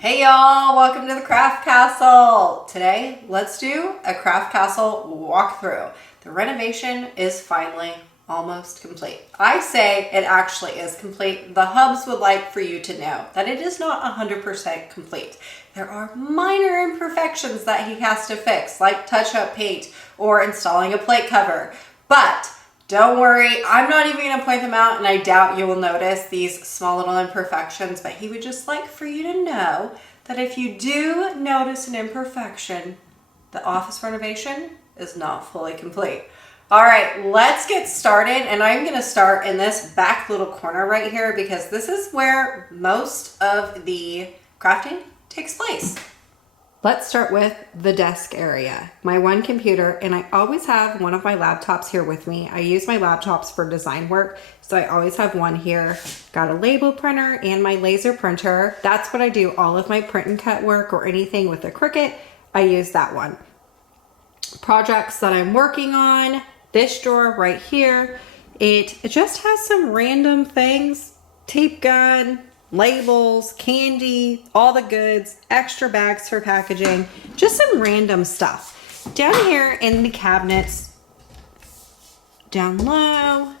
Hey y'all, welcome to the Craft Castle. Today, let's do a Craft Castle walkthrough. The renovation is finally almost complete. I say it actually is complete. The hubs would like for you to know that it is not 100% complete. There are minor imperfections that he has to fix, like touch-up paint or installing a plate cover. But don't worry, I'm not even going to point them out, and I doubt you will notice these small little imperfections, but he would just like for you to know that if you do notice an imperfection, the office renovation is not fully complete. All right, let's get started, and I'm going to start in this back little corner right here because this is where most of the crafting takes place. Let's start with the desk area. My one computer, and I always have one of my laptops here with me. I use my laptops for design work, so I always have one here. Got a label printer and my laser printer. That's what I do all of my print and cut work or anything with a Cricut. I use that one. Projects that I'm working on, this drawer right here, it just has some random things, tape gun, labels, candy, all the goods, extra bags for packaging, just some random stuff. Down here in the cabinets, down low,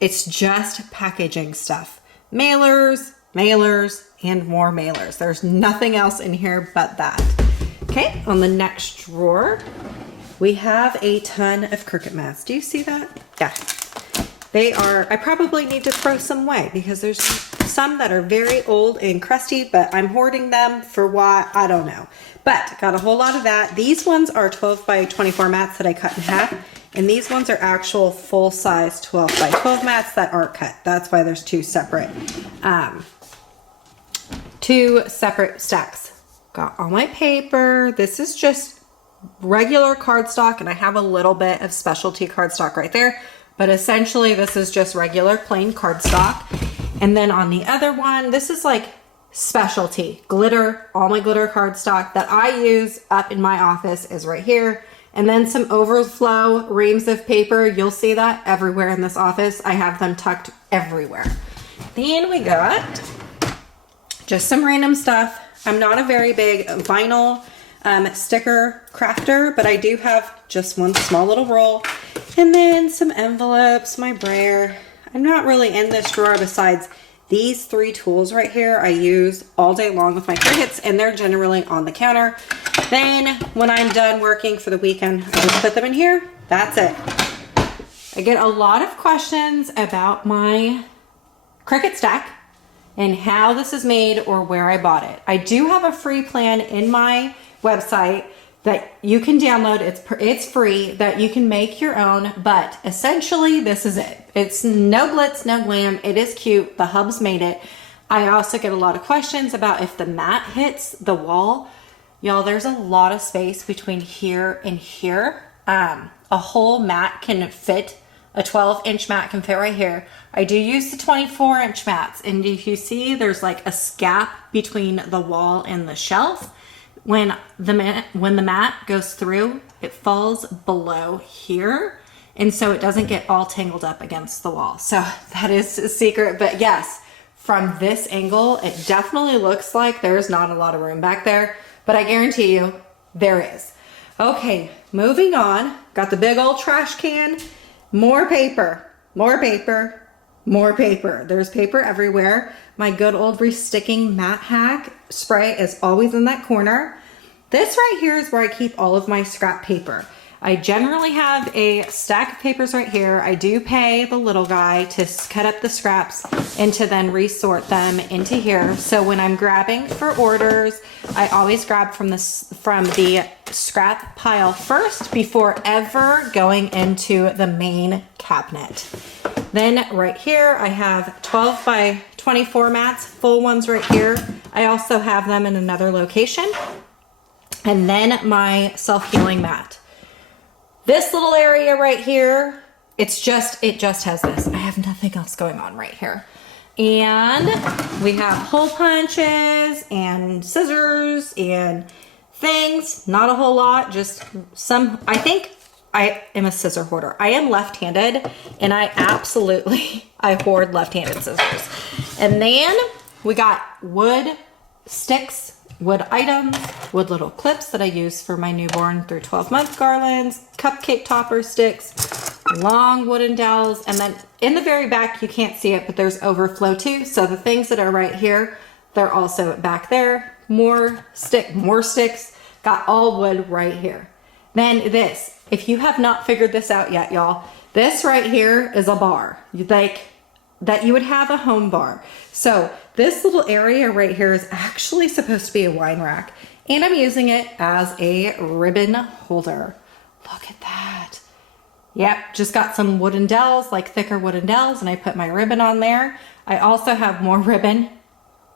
it's just packaging stuff. Mailers, and more mailers. There's nothing else in here but that. Okay, on the next drawer, we have a ton of Cricut mats. Do you see that? Yeah. They are, I probably need to throw some away because there's some that are very old and crusty, but I'm hoarding them for why, I don't know. But got a whole lot of that. These ones are 12 by 24 mats that I cut in half. And these ones are actual full size 12 by 12 mats that aren't cut. That's why there's two separate stacks. Got all my paper. This is just regular cardstock, and I have a little bit of specialty cardstock right there. But essentially, this is just regular plain cardstock. And then on the other one, this is like specialty glitter. All my glitter cardstock that I use up in my office is right here. And then some overflow reams of paper. You'll see that everywhere in this office. I have them tucked everywhere. Then we got just some random stuff. I'm not a very big vinyl sticker crafter, but I do have just one small little roll. And then some envelopes, my brayer. I'm not really in this drawer besides these three tools right here I use all day long with my Cricuts, and they're generally on the counter. Then when I'm done working for the weekend, I just put them in here. That's it. I get a lot of questions about my Cricut stack and how this is made or where I bought it. I do have a free plan in my website that you can download. It's free, that you can make your own, but essentially this is it. It's no glitz, no glam. It is cute. The hubs made it. I also get a lot of questions about if the mat hits the wall. Y'all, there's a lot of space between here and here. A whole mat can fit, a 12-inch mat can fit right here. I do use the 24-inch mats, and if you see, there's like a gap between the wall and the shelf. When the mat goes through, it falls below here, and so it doesn't get all tangled up against the wall. So that is a secret, but yes, from this angle, it definitely looks like there's not a lot of room back there, but I guarantee you there is. Okay, moving on. Got the big old trash can, more paper. There's paper everywhere. My good old resticking mat hack spray is always in that corner. This right here is where I keep all of my scrap paper. I generally have a stack of papers right here. I do pay the little guy to cut up the scraps and to then resort them into here. So when I'm grabbing for orders, I always grab from the scrap pile first before ever going into the main cabinet. Then right here, I have 12 by 24 mats, full ones right here. I also have them in another location. And then my self-healing mat. This little area right here, it just has this. I have nothing else going on right here. And we have hole punches and scissors and things. Not a whole lot, just some. I think I am a scissor hoarder. I am left-handed, and I hoard left-handed scissors. And then we got wood sticks wood items, wood little clips that I use for my newborn through 12-month garlands, cupcake topper sticks, long wooden dowels, and then in the very back, you can't see it, but there's overflow too. So the things that are right here, they're also back there. More sticks, got all wood right here. Then this, if you have not figured this out yet, y'all, this right here is a bar. Like that you would have a home bar. So this little area right here is actually supposed to be a wine rack, and I'm using it as a ribbon holder. Look at that. Yep, just got some wooden dowels, like thicker wooden dowels, and I put my ribbon on there. I also have more ribbon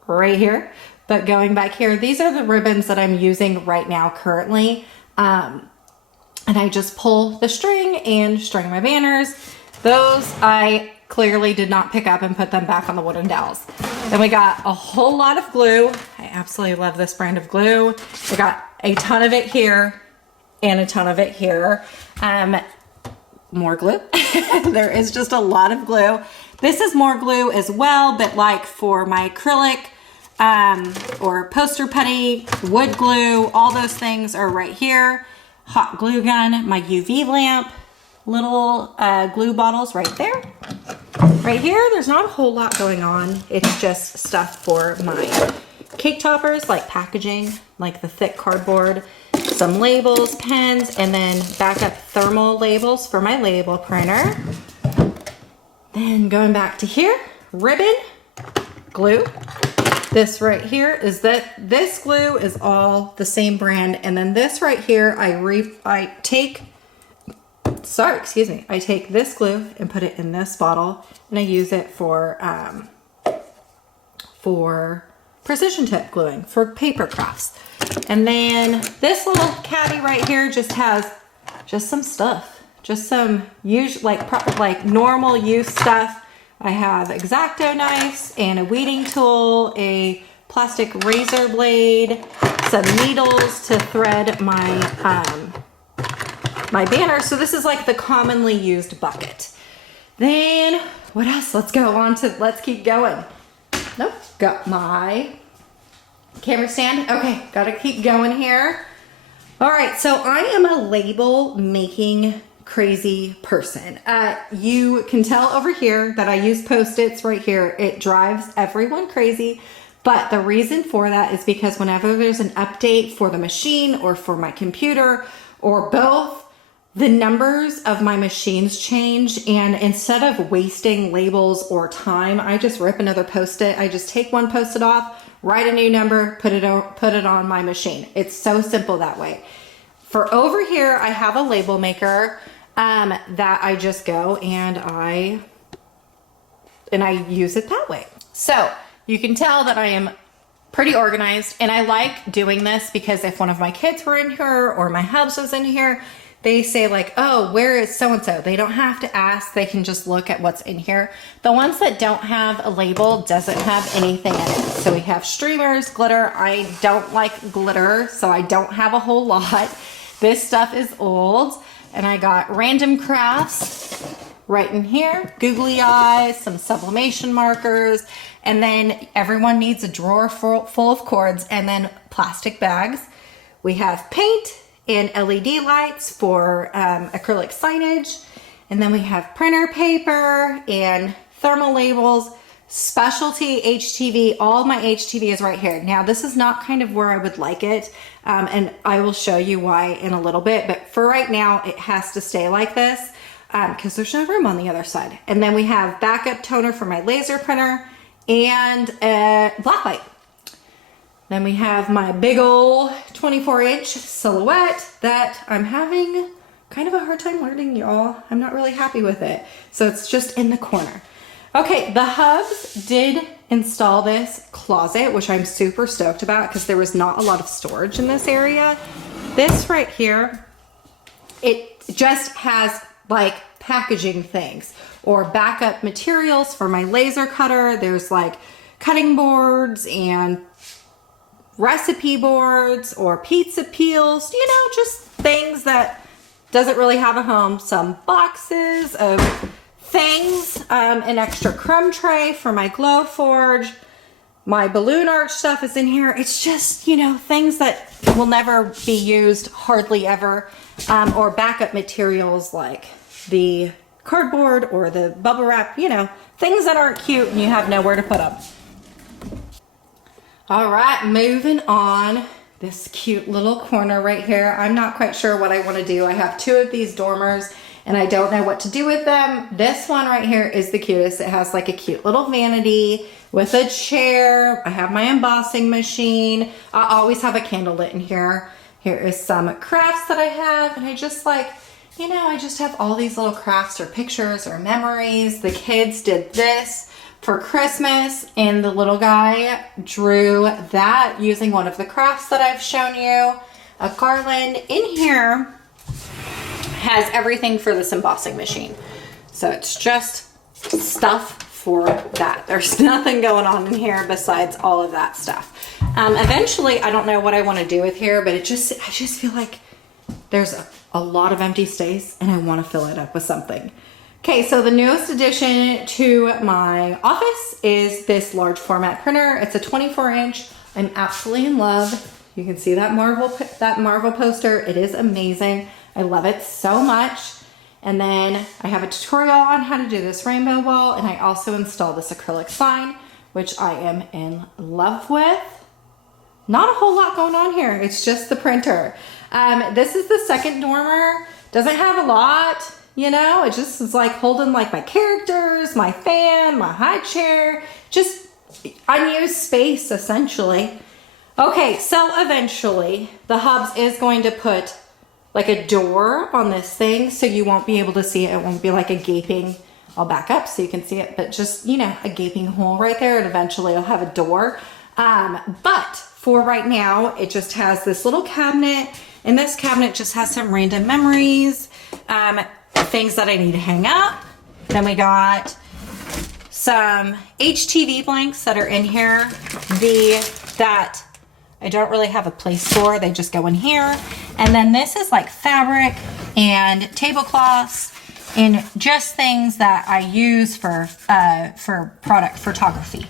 right here, but going back here, these are the ribbons that I'm using right now currently. And I just pull the string and string my banners. Those I clearly did not pick up and put them back on the wooden dowels. Then we got a whole lot of glue. I absolutely love this brand of glue. We got a ton of it here and a ton of it here. More glue. There is just a lot of glue. This is more glue as well, but like for my acrylic or poster putty, wood glue, all those things are right here. Hot glue gun, my UV lamp, little glue bottles right there. Right here, there's not a whole lot going on. It's just stuff for my cake toppers, like packaging, like the thick cardboard, some labels, pens, and then backup thermal labels for my label printer. Then going back to here, ribbon, glue. This right here is this glue is all the same brand, and then this right here, I take this glue and put it in this bottle, and I use it for precision tip gluing for paper crafts. And then this little caddy right here just has just some stuff, just some like normal use stuff. I have X-Acto knives and a weeding tool, a plastic razor blade, some needles to thread my my banner. So this is like the commonly used bucket. Then what else? Let's keep going. Nope, got my camera stand. Okay, gotta keep going here. All right, so I am a label making crazy person. You can tell over here that I use Post-its right here. It drives everyone crazy, but the reason for that is because whenever there's an update for the machine or for my computer or both, the numbers of my machines change, and instead of wasting labels or time, I just rip another Post-it. I just take one Post-it off, write a new number, put it on my machine. It's so simple that way. For over here, I have a label maker that I just go and I use it that way. So you can tell that I am pretty organized, and I like doing this because if one of my kids were in here or my hubs was in here, they say like, oh, where is so-and-so? They don't have to ask. They can just look at what's in here. The ones that don't have a label doesn't have anything in it. So we have streamers, glitter. I don't like glitter, so I don't have a whole lot. This stuff is old. And I got random crafts right in here. Googly eyes, some sublimation markers, and then everyone needs a drawer full of cords, and then plastic bags. We have paint and LED lights for acrylic signage. And then we have printer paper and thermal labels, specialty HTV. All my HTV is right here. Now this is not kind of where I would like it. And I will show you why in a little bit, but for right now it has to stay like this because there's no room on the other side. And then we have backup toner for my laser printer and a black light. Then we have my big old 24-inch silhouette that I'm having kind of a hard time learning, y'all. I'm not really happy with it. So it's just in the corner. Okay, the hubs did install this closet, which I'm super stoked about because there was not a lot of storage in this area. This right here, it just has like packaging things or backup materials for my laser cutter. There's like cutting boards and recipe boards or pizza peels, you know, just things that doesn't really have a home. Some boxes of things, an extra crumb tray for my Glowforge, My balloon arch stuff is in here. It's just, you know, things that will never be used, hardly ever, or backup materials like the cardboard or the bubble wrap, you know, things that aren't cute and you have nowhere to put them. All right, moving on. This cute little corner right here. I'm not quite sure what I want to do. I have 2 of these dormers and I don't know what to do with them. This one right here is the cutest. It has like a cute little vanity with a chair. I have my embossing machine. I always have a candle lit in here. Here is some crafts that I have, and I just like, you know, I just have all these little crafts or pictures or memories. The kids did this for Christmas, and the little guy drew that using one of the crafts that I've shown you. A garland. In here has everything for this embossing machine. So it's just stuff for that. There's nothing going on in here besides all of that stuff. Eventually, I don't know what I want to do with here, but I just feel like there's a lot of empty space and I want to fill it up with something. Okay, so the newest addition to my office is this large format printer. It's a 24-inch. I'm absolutely in love. You can see that Marvel poster. It is amazing. I love it so much. And then I have a tutorial on how to do this rainbow wall, and I also installed this acrylic sign, which I am in love with. Not a whole lot going on here. It's just the printer. This is the second dormer. Doesn't have a lot. You know, it just is like holding like my characters, my fan, my high chair, just unused space essentially. Okay, so eventually the Hubs is going to put like a door on this thing so you won't be able to see it. It won't be like a gaping, I'll back up so you can see it, but just, you know, a gaping hole right there, and eventually it'll have a door. But for right now, it just has this little cabinet, and this cabinet just has some random memories, things that I need to hang up. Then we got some HTV blanks that are in here, that I don't really have a place for. They just go in here. And then this is like fabric and tablecloths and just things that I use for product photography.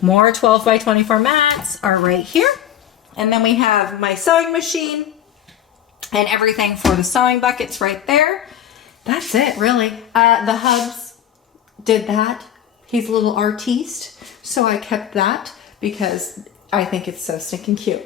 More 12 by 24 mats are right here. And then we have my sewing machine and everything for the sewing buckets right there. That's it, really. The Hubs did that. He's a little artiste, so I kept that because I think it's so stinking cute.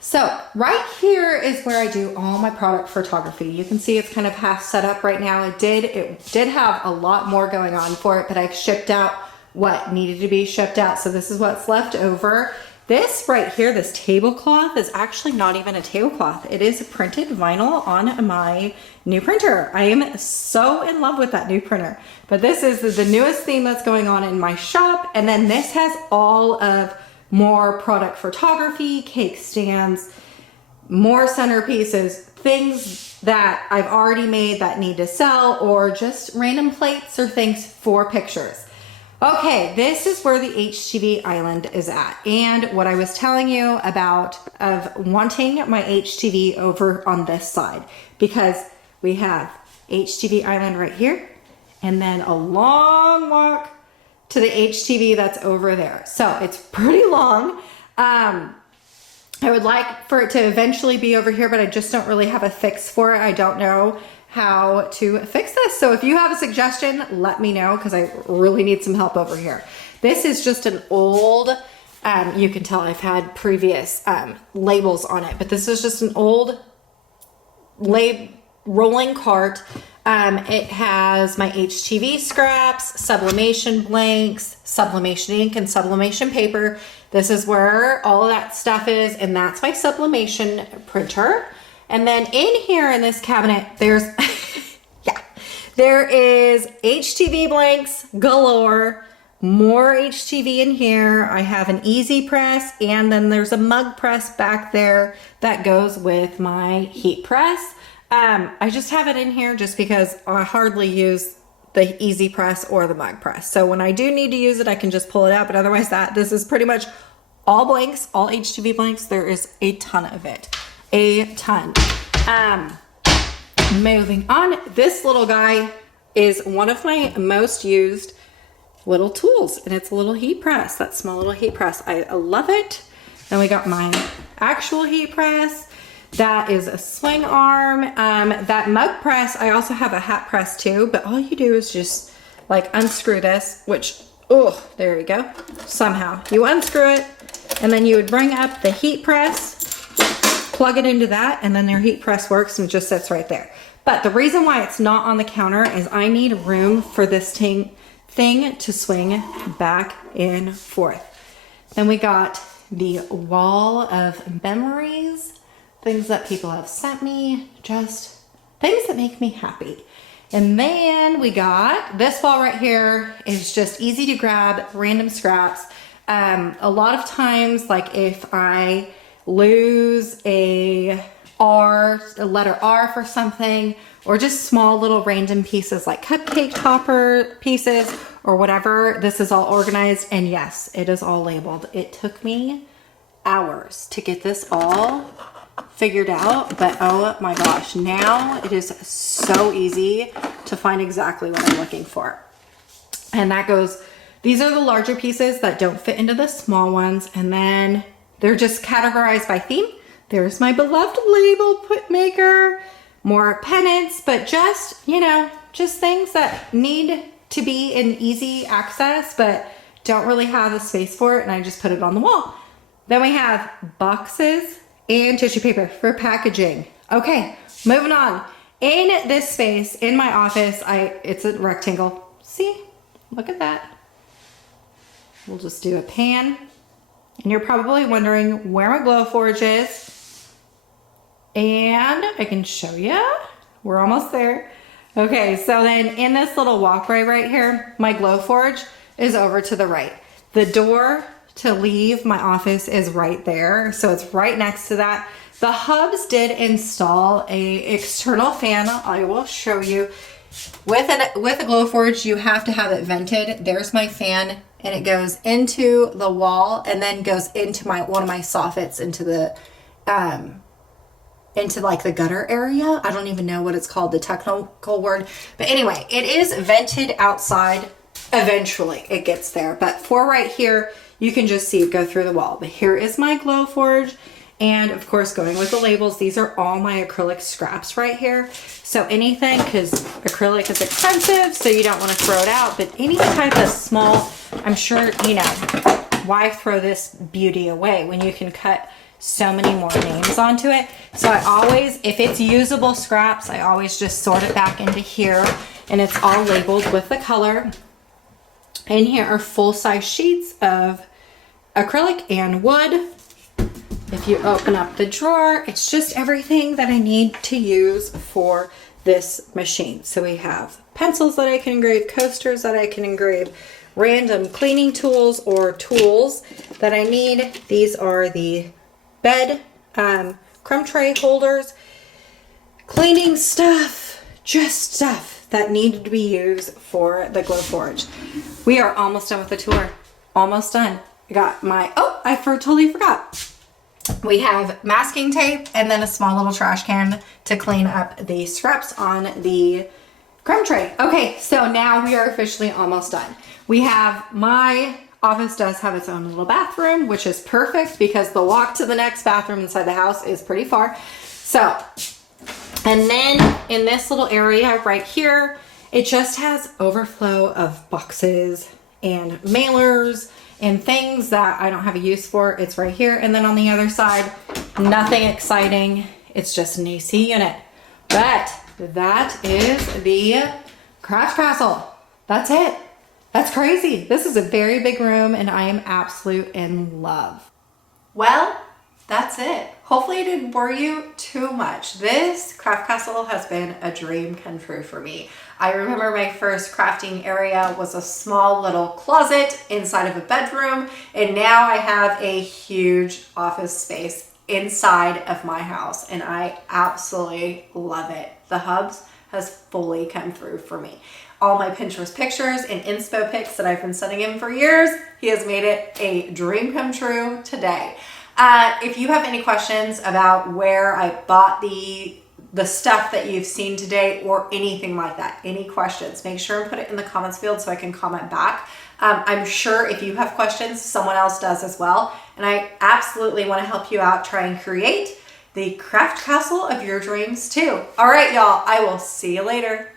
So right here is where I do all my product photography. You can see it's kind of half set up right now. It did have a lot more going on for it, but I've shipped out what needed to be shipped out. So this is what's left over. This right here, this tablecloth is actually not even a tablecloth. It is printed vinyl on my new printer. I am so in love with that new printer. But this is the newest theme that's going on in my shop. And then this has all of more product photography, cake stands, more centerpieces, things that I've already made that need to sell, or just random plates or things for pictures. Okay, this is where the HTV Island is at, and what I was telling you about of wanting my HTV over on this side, because we have HTV Island right here and then a long walk to the HTV that's over there. So it's pretty long. I would like for it to eventually be over here, but I just don't really have a fix for it. I don't know how to fix this. So if you have a suggestion, let me know, because I really need some help over here. This is just an old, you can tell I've had previous labels on it, but this is just an old rolling cart. It has my HTV scraps, sublimation blanks, sublimation ink, and sublimation paper. This is where all of that stuff is, and that's my sublimation printer. And then in here in this cabinet, there's, there is HTV blanks galore, more HTV in here. I have an easy press, and then there's a mug press back there that goes with my heat press. I just have it in here just because I hardly use the easy press or the mug press. So when I do need to use it, I can just pull it out, but otherwise this is pretty much all blanks, all HTV blanks. There is a ton of it. A ton. Moving on, this little guy is one of my most used little tools, and it's a little heat press, that small little heat press. I love it. Then we got my actual heat press. That is a swing arm. That mug press, I also have a hat press too, but all you do is just like unscrew this, which, oh, there we go. Somehow you unscrew it, and then you would bring up the heat press, plug it into that, and then your heat press works and just sits right there. But the reason why it's not on the counter is I need room for this thing to swing back and forth. Then we got the wall of memories, things that people have sent me, just things that make me happy. And then we got this wall right here is just easy to grab, random scraps. A lot of times, like if I lose a letter R for something, or just small little random pieces like cupcake topper pieces or whatever, this is all organized, and yes, it is all labeled. It took me hours to get this all figured out, but oh my gosh, now it is so easy to find exactly what I'm looking for. And that goes, these are the larger pieces that don't fit into the small ones, and then they're just categorized by theme. There's my beloved label put maker, more pennants, but just, you know, just things that need to be in easy access, but don't really have the space for it, and I just put it on the wall. Then we have boxes and tissue paper for packaging. Okay, moving on. In this space, in my office, it's a rectangle. See, look at that. We'll just do a pan. And you're probably wondering where my Glowforge is. And I can show you. We're almost there. Okay, so then in this little walkway right here, my Glowforge is over to the right. The door to leave my office is right there, so it's right next to that. The hubs did install a external fan. I will show you. With a Glowforge, you have to have it vented. There's my fan, and it goes into the wall and then goes into one of my soffits into the into like the gutter area. I don't even know what it's called, the technical word, but anyway, it is vented outside. Eventually it gets there, but for right here, you can just see it go through the wall. But here is my Glowforge, and of course, going with the labels, these are all my acrylic scraps right here. So anything, because acrylic is expensive, so you don't want to throw it out, but any type of small, I'm sure, you know, why throw this beauty away when you can cut so many more names onto it? So I always, if it's usable scraps, I always just sort it back into here, and it's all labeled with the color. And here are full-size sheets of acrylic and wood. If you open up the drawer, it's just everything that I need to use for this machine. So we have pencils that I can engrave, coasters that I can engrave, random cleaning tools or tools that I need. These are the bed crumb tray holders, cleaning stuff, just stuff that needed to be used for the Glowforge. We are almost done with the tour. Almost done. I got my, oh, I totally forgot. We have masking tape and then a small little trash can to clean up the scraps on the crumb tray. Okay, so now we are officially almost done. We have, my office does have its own little bathroom, which is perfect because the walk to the next bathroom inside the house is pretty far. So, and then in this little area right here, it just has overflow of boxes and mailers and things that I don't have a use for. It's right here. And then on the other side, nothing exciting. It's just an AC unit. But that is the Craft Castle. That's it. That's crazy. This is a very big room and I am absolute in love. Well, that's it. Hopefully it didn't bore you too much. This craft castle has been a dream come true for me. I remember my first crafting area was a small little closet inside of a bedroom, and now I have a huge office space inside of my house, and I absolutely love it. The hubs has fully come through for me. All my Pinterest pictures and inspo pics that I've been sending him for years, he has made it a dream come true today. If you have any questions about where I bought the stuff that you've seen today or anything like that, any questions, make sure and put it in the comments field so I can comment back. I'm sure if you have questions, someone else does as well. And I absolutely want to help you out, try and create the craft castle of your dreams too. All right, y'all, I will see you later.